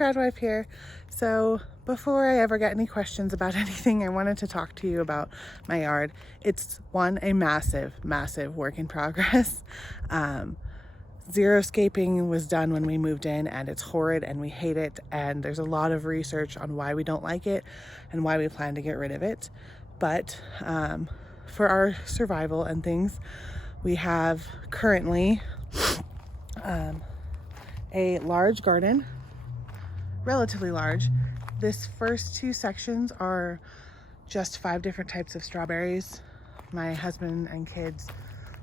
Tradwife here. So before I ever get any questions about anything, I wanted to talk to you about my yard. It's a massive work in progress. Xeriscaping was done when we moved in, and it's horrid and we hate it, and there's a lot of research on why we don't like it and why we plan to get rid of it. But for our survival and things, we have currently a large garden, relatively large. This first two sections are just 5 different types of strawberries. My husband and kids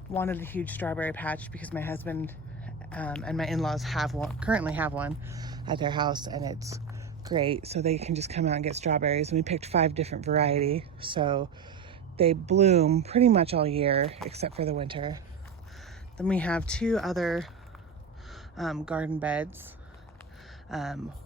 wanted a huge strawberry patch because my husband and my in-laws currently have one at their house, and it's great, so they can just come out and get strawberries. And we picked 5 different variety, so they bloom pretty much all year except for the winter. Then we have 2 other garden beds.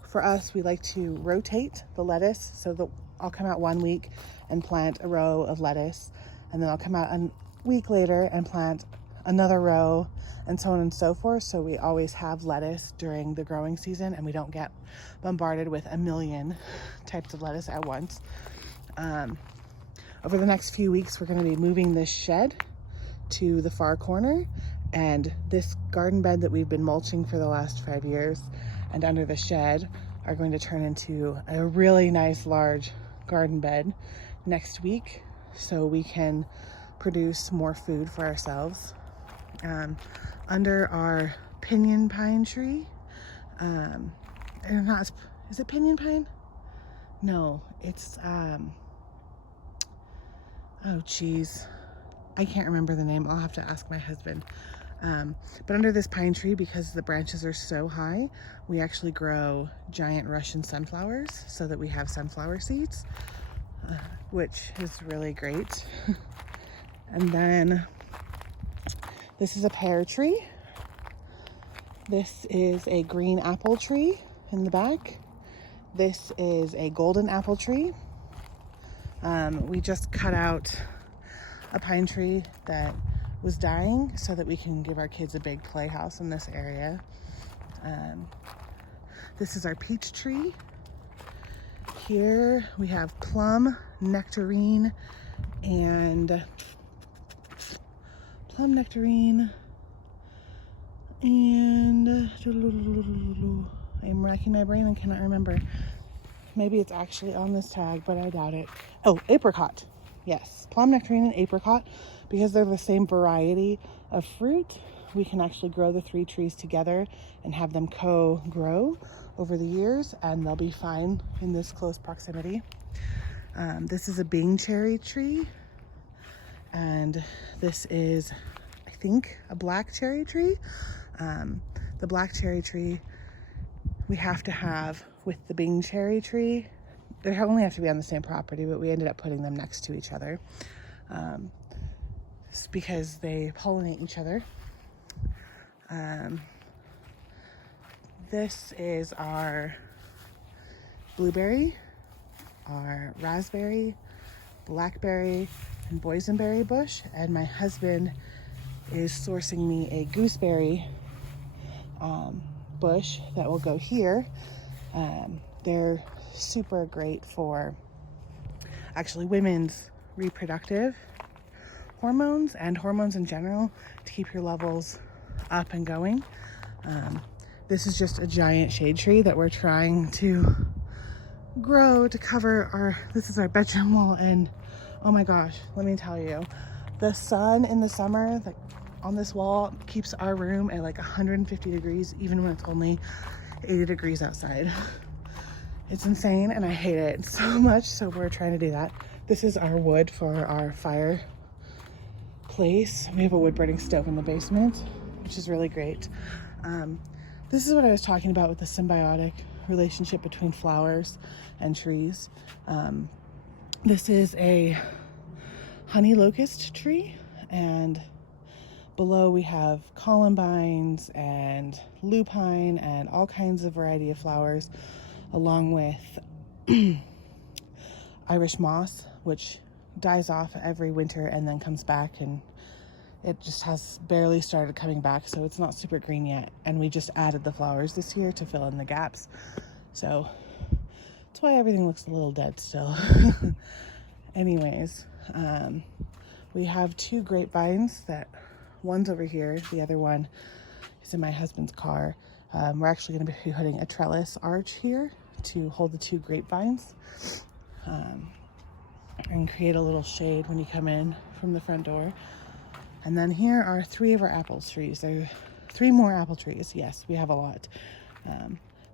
For us, we like to rotate the lettuce, so I'll come out one week and plant a row of lettuce, and then I'll come out a week later and plant another row, and so on and so forth. So we always have lettuce during the growing season, and we don't get bombarded with a million types of lettuce at once. Over the next few weeks, we're going to be moving this shed to the far corner, and this garden bed that we've been mulching for the last 5 years and under the shed are going to turn into a really nice large garden bed next week, so we can produce more food for ourselves. Under our pinyon pine tree, is it pinyon pine? No, it's oh geez, I can't remember the name. I'll have to ask my husband. But under this pine tree, because the branches are so high, we actually grow giant Russian sunflowers so that we have sunflower seeds, which is really great. And then this is a pear tree. This is a green apple tree in the back. This is a golden apple tree. We just cut out a pine tree that was dying so that we can give our kids a big playhouse in this area. This is our peach tree. Here we have plum, nectarine, and I'm racking my brain and cannot remember. Maybe it's actually on this tag, but I doubt it. Oh, apricot. Yes, plum, nectarine, and apricot. Because they're the same variety of fruit, we can actually grow the 3 trees together and have them co-grow over the years, and they'll be fine in this close proximity. This is a Bing cherry tree, and this is, I think, a black cherry tree. The black cherry tree we have to have with the Bing cherry tree. They only have to be on the same property, but we ended up putting them next to each other. It's because they pollinate each other. This is our blueberry, our raspberry, blackberry, and boysenberry bush, and my husband is sourcing me a gooseberry bush that will go here. They're super great for actually women's reproductive hormones and hormones in general, to keep your levels up and going. This is just a giant shade tree that we're trying to grow to cover this is our bedroom wall, and oh my gosh, let me tell you, the sun in the summer on this wall keeps our room at like 150 degrees even when it's only 80 degrees outside. It's insane, and I hate it so much, so we're trying to do that. This is our wood for our fireplace. We have a wood burning stove in the basement, which is really great. This is what I was talking about with the symbiotic relationship between flowers and trees. This is a honey locust tree, and below we have columbines and lupine and all kinds of variety of flowers, along with Irish moss, which dies off every winter and then comes back, and it just has barely started coming back, so it's not super green yet. And we just added the flowers this year to fill in the gaps. So that's why everything looks a little dead still. Anyways, we have 2 grapevines that one's over here, the other one is in my husband's car. We're actually going to be putting a trellis arch here to hold the 2 grapevines and create a little shade when you come in from the front door. And then here are 3 of our apple trees. There are 3 more apple trees. Yes, we have a lot.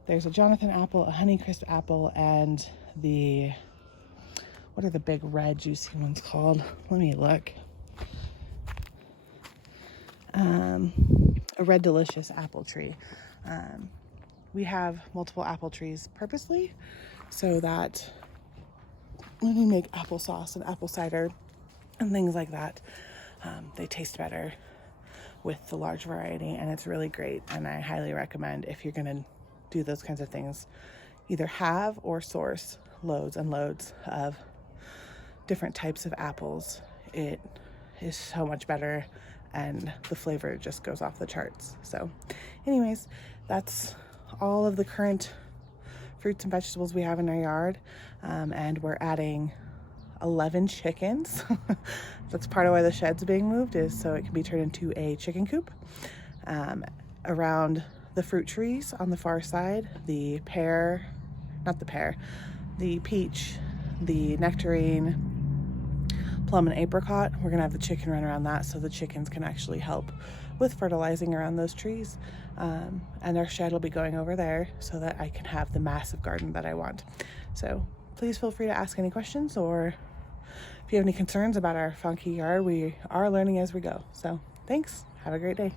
There's a Jonathan apple, a Honeycrisp apple, and what are the big red juicy ones called? Let me look. A Red Delicious apple tree. We have multiple apple trees purposely so that when we make applesauce and apple cider and things like that, they taste better with the large variety, and it's really great. And I highly recommend, if you're gonna do those kinds of things, either have or source loads and loads of different types of apples. It is so much better and the flavor just goes off the charts. So anyways, that's all of the current fruits and vegetables we have in our yard. And we're adding 11 chickens. That's part of why the shed's being moved, is so it can be turned into a chicken coop. Around the fruit trees on the far side, the peach, the nectarine, plum, and apricot, we're gonna have the chicken run around that so the chickens can actually help with fertilizing around those trees. And our shed will be going over there so that I can have the massive garden that I want. So please feel free to ask any questions, or if you have any concerns about our funky yard, we are learning as we go. So thanks, have a great day.